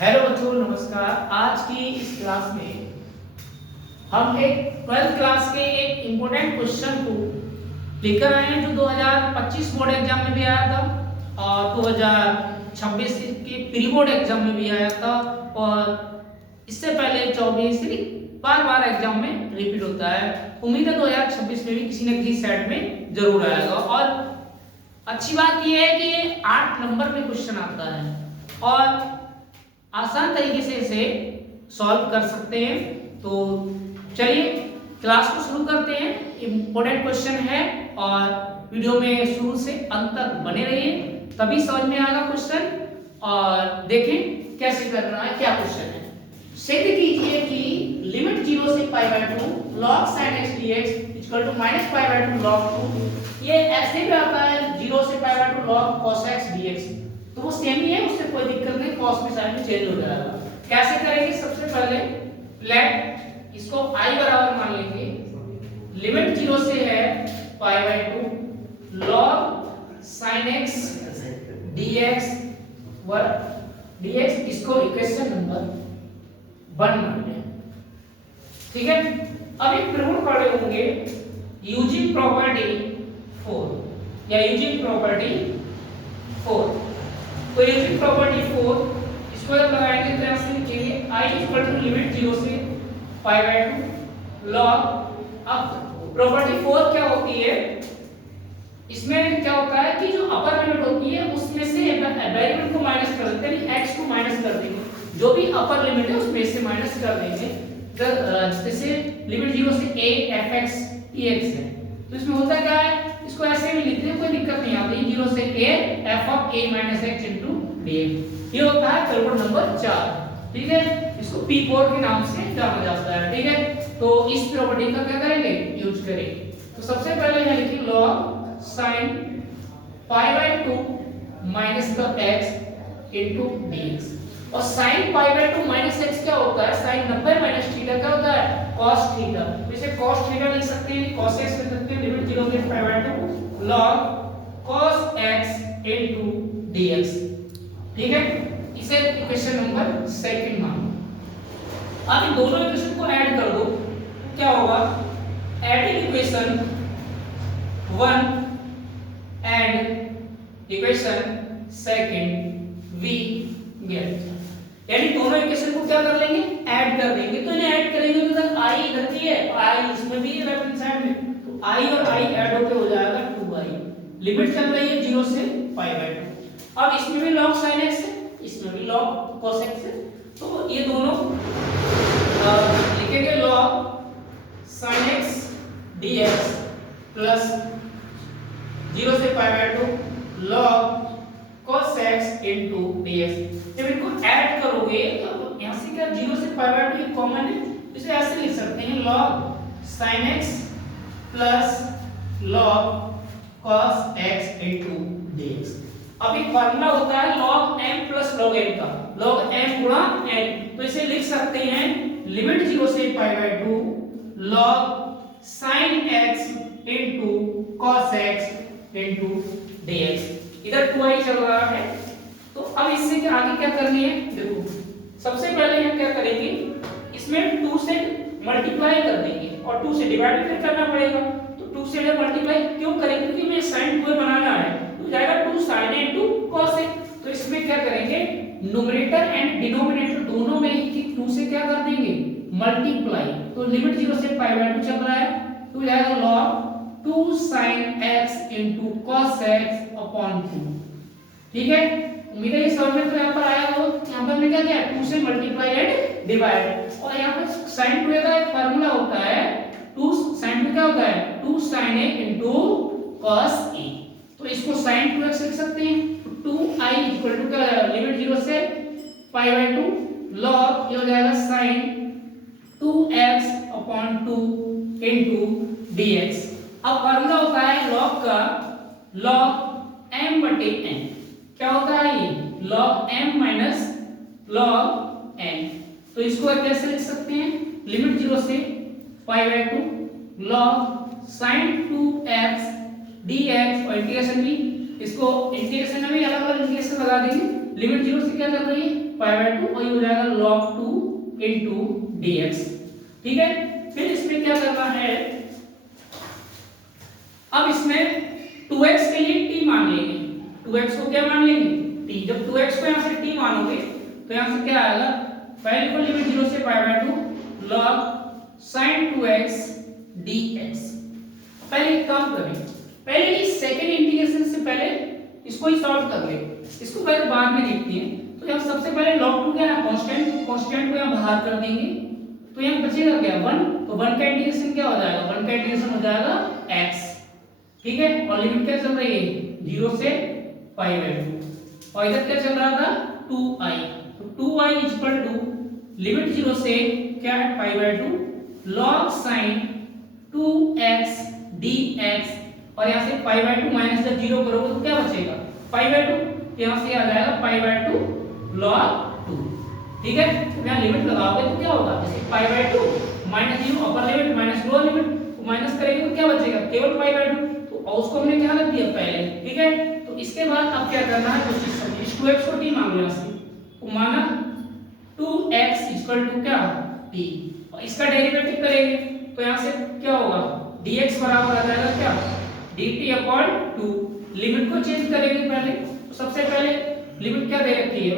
Hello बच्चों, नमस्कार। आज की इस क्लास में हम एक 12th क्लास के एक इम्पोर्टेंट क्वेश्चन को लेकर आए हैं जो 2025 बोर्ड एग्जाम में भी आया था और 2026 के प्री बोर्ड एग्जाम में भी आया था और इससे पहले 24 बार बार एग्जाम में रिपीट होता है। उम्मीद है 2026 में भी किसी न किसी सेट में जरूर आएगा। और अच्छी बात यह है कि ये 8 नंबर में क्वेश्चन आता है और आसान तरीके से इसे सॉल्व कर सकते हैं। तो चलिए क्लास को शुरू करते हैं। इम्पोर्टेंट क्वेश्चन है और वीडियो में शुरू से अंत तक बने रहिए, तभी समझ में आएगा क्वेश्चन। और देखें कैसे करना है, क्या क्वेश्चन है। सिद्ध कीजिए कि लिमिट 0 से pi by 2 log sin x dx equal to minus pi by 2 log 2। ये ऐसे भी आता है 0 से pi by 2 log cos x dx, तो वो सेम ही है, उससे कोई दिक्कत नहीं, cos में साइन में चेंज हो जाएगा। कैसे करेंगे, सबसे पहले लेट इसको i बराबर मान लेंगे। लिमिट 0 से है पाई by 2 log sin x dx वर्ग dx, इसको इक्वेशन नंबर 1 मान लें। ठीक है, अब एक प्रमेय पढ़े होंगे यूजिंग प्रॉपर्टी 4 या यूजिंग प्रॉपर्टी 4। तो यूजिंग प्रॉपर्टी 4 इसको जब लगाएंगे तो ऐसे लिखेंगे i इक्वल टू लिमिट 0 से पाई बाय 2 log। अब प्रॉपर्टी 4 क्या होती है, इसमें क्या होता है कि जो अपर लिमिट होती है उसमें से वेरिएबल को माइनस कर देते हैं, x को माइनस कर देंगे, जो भी अपर लिमिट है उसमें से माइनस कर देंगे। जैसे लिमिट 0 से a fx dx है, तो इसमें होता क्या है, इसको ऐसे भी लिखते हैं, कोई दिक्कत नहीं आती। 0 से a f of a minus x into dx, ये होता है कैलकुलेट नंबर 4। ठीक है, इसको p4 के नाम से जाना जाता है। ठीक है, तो इस प्रॉपर्टी का क्या करेंगे, यूज करेंगे। तो सबसे पहले यहां लिखिए log sin pi by 2 minus the x into dx। और sin pi by 2 minus x क्या होता है, sin 90 माइनस थीटा क्या होता है, cos थीटा। इसे cos थीटा लिख सकते हैं, cos x लिख सकते हैं, लिमिट 0 से pi by 2 log cos x into dx। ठीक है, इसे इक्वेशन नंबर 2 मानो। अब इन दोनों इक्वेशन को ऐड कर दो, क्या होगा, adding equation 1 and equation 2 we get. यानी दोनों इक्वेशन को क्या कर लेंगे, ऐड कर देंगे। तो इन्हें ऐड करेंगे तो इधर i इधर भी है और i इसमें भी है लेफ्ट हैंड साइड में, तो i और i ऐड होके हो जाएगा 2i। लिमिट चल रही है 0 से पाई बाय 2। अब इसमें भी log sin x है, इसमें भी log cos x है, तो ये दोनों लिखेंगे log sin x dx plus 0 से pi by 2 log cos x into dx। जब इनको ऐड करोगे तो यहां से क्या, 0 से पाई बाय 2 ये कॉमन है, इसे ऐसे लिख सकते हैं log sin x plus log cos x into dx। अब एक फार्मूला होता है log m plus log n का, log m गुणा n, तो इसे लिख सकते हैं लिमिट 0 से pi by 2 log sin x into cos x into dx। इधर 2i चल रहा है, तो अब इससे क्या आगे क्या करनी है, देखो सबसे पहले हम क्या करेंगे, इसमें 2 से मल्टीप्लाई कर देंगे और 2 से डिवाइड भी करना पड़ेगा। तो 2 से मल्टीप्लाई क्यों करेंगे, क्योंकि हमें sin 2 बनाना है, तो जाएगा 2 sin a into cos a। तो इसमें क्या करेंगे, न्यूमरेटर एंड डिनोमिनेटर दोनों में ही 2 से क्या कर देंगे, मल्टीप्लाई। तो लिमिट 0 से पाई बाय 2 चल रहा है, तो जाएगा log 2 sin x into cos x upon 2। ठीक है, उम्मीद है ये समझ में तो यहाँ पर आया हो। यहाँ पर हमने क्या किया, 2 से मल्टीप्लाई एंड डिवाइड, और यहाँ पर sin 2a का एक फार्मूला होता है, 2 sin 2 क्या होता है, 2 sin a into cos a। तो इसको sin 2x लिख सकते हैं, 2i इक्वल टू क्या, लिमिट 0 से पाई बाय 2 log, ये हो जाएगा sin 2x upon 2 into dx। अब फार्मूला होता है log का, log m बटे n, क्या होता है ये, log m minus log n। तो इसको कैसे लिख सकते हैं, लिमिट 0 से pi by 2 log sin 2x dx, और इंटीग्रेशन भी, इसको इंटीग्रेशन में भी अलग अलग इंटीग्रेशन लगा देंगे, लिमिट 0 से क्या चल रही है पाई बाय 2 और ये हो जाएगा log 2 into dx। ठीक है, फिर इसमें क्या करना है, अब इसमें 2x के लिए t मान लेंगे। 2x को क्या मान लेंगे t। जब 2x को यहां से t मानोगे तो यहां से क्या आएगा, पहले को लिमिट 0 से pi by 2 log sin 2x dx। पहले एक काम करें, पहले इस सेकंड इंटीग्रेशन से पहले इसको ही सॉल्व कर ले, इसको पहले बाद में देखते हैं। तो यहाँ सबसे पहले log 2 क्या है कांस्टेंट, कांस्टेंट को यहाँ बाहर कर देंगे तो यहाँ बचेगा क्या 1। तो 1 का इंटीग्रेशन क्या हो जाएगा, 1 का इंटीग्रेशन हो जाएगा x। ठीक है, और लिमिट क्या चल रही है 0 से पाई बाय 2 और इधर क्या चल रहा था 2i। तो 2i इक्वल टू लिमिट 0 से क्या है पाई by 2 log sin 2x dx और यहाँ से पाई बाय 2 माइनस जब 0 करोगे तो क्या बचेगा पाई बाय 2, यहाँ से आ जाएगा पाई बाय 2 log 2। ठीक है, तो यहाँ लिमिट लगाओगे तो क्या होगा, जैसे पाई by 2 minus 0 upper limit minus lower limit, तो माइनस करेंगे तो क्या बचेगा केवल पाई बाय 2। तो उसको हमने क्या रख दिया पहले। ठीक है, तो इसके बाद अब क्या करना है, कुछ चीज समझिए, इस 2x को t मान लिया से, तो माना 2x इक्वल टू क्या t और इसका डेरिवेटिव करेंगे तो यहाँ से क्या होगा dx बराबर आ जाएगा क्या dt अपॉन 2। लिमिट को चेंज करेंगे पहले, तो सबसे पहले लिमिट क्या दे रखी है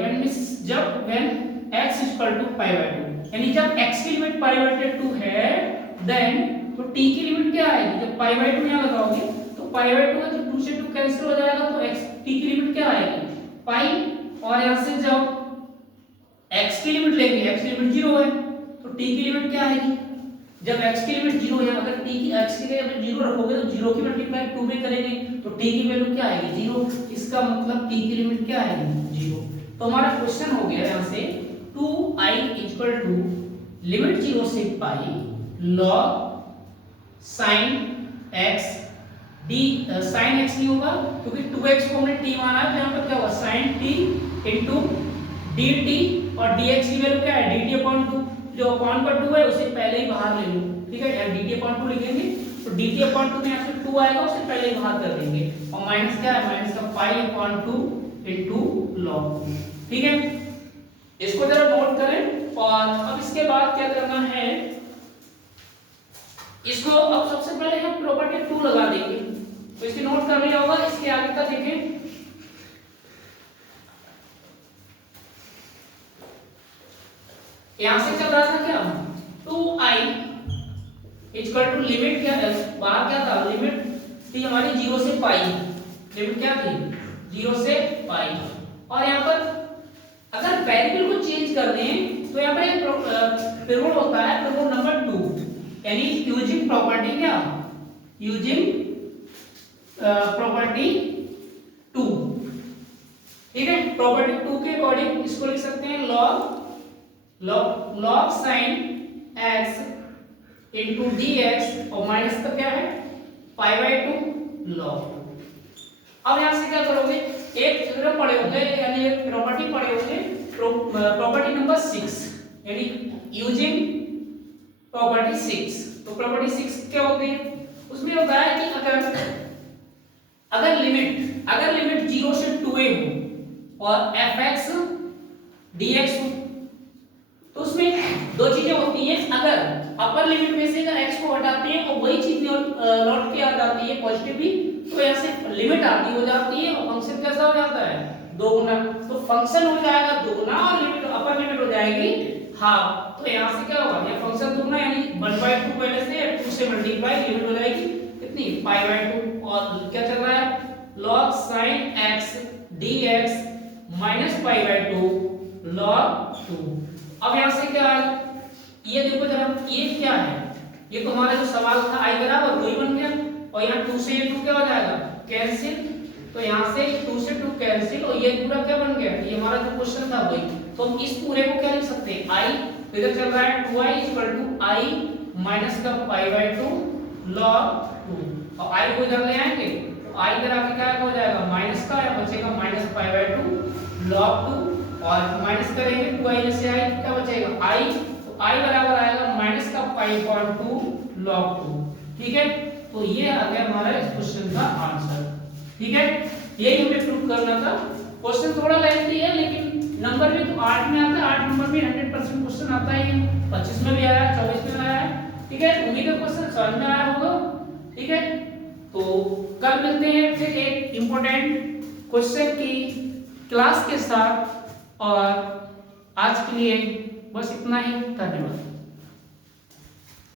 when x equal to pi by 2, यानी जब x की लिमिट पाई बाय 2 है देन तो t की लिमिट क्या आएगी, जब पाई बाय 2 यहाँ लगाओगे तो पाई बाय 2 है तो 2 से 2 कैंसिल हो जाएगा तो x t की लिमिट क्या आएगी पाई, और यहाँ से जब x की लिमिट लेंगे, x की लिमिट 0 है तो t की लिमिट क्या आएगी, जब x की लिमिट 0 है अगर t की x की लिमिट 0 रखोगे तो 0 की मल्टीप्लाई 2 में करेंगे तो t की वैल्यू क्या आएगी 0। इसका मतलब t की लिमिट क्या आएगी 0। तो हमारा क्वेश्चन हो गया यहाँ से 2i इक्वल टू लिमिट 0 से पाई log sin x d sin x नहीं होगा क्योंकि 2x को हमने t माना है, तो यहाँ पर क्या होगा sin t into dt और dx की वैल्यू क्या है dt अपॉन 2, जो अपॉन पर 2 है उसे पहले ही बाहर ले लो। ठीक है, यहाँ dt अपॉन 2 लिखेंगे तो dt अपॉन 2 में यहाँ से 2 आएगा उसे पहले ही बाहर कर देंगे और माइनस क्या है माइनस का पाई अपॉन 2 इनटू log 2। ठीक है, इसको जरा नोट करें और अब इसके बाद क्या करना है, इसको अब सबसे पहले हम प्रॉपर्टी 2 लगा देंगे, तो इसकी नोट कर लिया होगा। इसके आगे का देखें, यहां से चल रहा था क्या 2i इक्वल टू लिमिट क्या है, बाहर क्या था लिमिट थी हमारी 0 से पाई, लिमिट क्या थी 0 से पाई, और यहाँ पर अगर वेरिएबल को चेंज कर दें तो यहाँ पर एक पिरियड होता है, पिरियड नंबर 2, यानी यूजिंग प्रॉपर्टी क्या यूजिंग प्रॉपर्टी 2। ठीक है, प्रॉपर्टी 2 के अकॉर्डिंग इसको लिख सकते हैं log sin x into dx और माइनस का क्या है पाई बाय 2 log 2। अब यहां से क्या करोगे, एक थ्योरम पढ़े होंगे यानी एक प्रॉपर्टी पढ़े होंगे, प्रॉपर्टी नंबर 6 यानी यूजिंग प्रॉपर्टी 6। तो प्रॉपर्टी 6 क्या होती है, उसमें होता है कि अगर लिमिट 0 से 2a हो और fx dx हो तो उसमें दो चीजें होती हैं, अगर अपर लिमिट में से अगर x को हटाते हैं और वही चीज लौट के आ जाती है पॉजिटिव भी, तो यहाँ से लिमिट आधी हो जाती है और फंक्शन कैसा हो जाता है दोगुना। तो फंक्शन हो जाएगा दोगुना और लिमिट अपर लिमिट हो जाएगी हाफ। तो यहाँ से क्या होगा, ये फंक्शन दोगुना यानी 1/2 पहले से 2 से मल्टीप्लाई लिमिट हो जाएगी कितनी पाई बाय 2, और क्या चल रहा है log sin x dx minus pi by 2 log 2। अब यहां से क्या है, ये देखो जरा ये क्या है, ये तो हमारा जो सवाल था i बराबर वही बन गया और यहाँ 2 से 2 क्या हो जाएगा कैंसिल, तो यहाँ से 2 से 2 कैंसिल और ये पूरा क्या बन गया, ये हमारा जो क्वेश्चन था वही। तो हम इस पूरे को क्या लिख सकते हैं i, तो इधर चल रहा है 2i equal to i minus का पाई बाय 2 log 2 और i को इधर ले आएंगे तो i इधर आके क्या हो जाएगा माइनस का, या बचेगा माइनस पाई बाय 2 log 2 और माइनस करेंगे 2i में से i क्या बचेगा i, तो i बराबर आएगा माइनस का पाई अपॉन 2 log 2। ठीक है, तो ये आ गया हमारा इस क्वेश्चन का आंसर। ठीक है, यही हमें प्रूव करना था। क्वेश्चन थोड़ा लेंथी है लेकिन नंबर भी तो 8 में आता है, 8 नंबर में 100% क्वेश्चन आता ही है, 25 में भी आया, 24 में आया है, ठीक है। उम्मीद है क्वेश्चन समझ में आया होगा, ठीक है। तो कल मिलते हैं फिर एक इंपॉर्टेंट क्वेश्चन की क्लास के साथ, और आज के लिए बस इतना ही, धन्यवाद।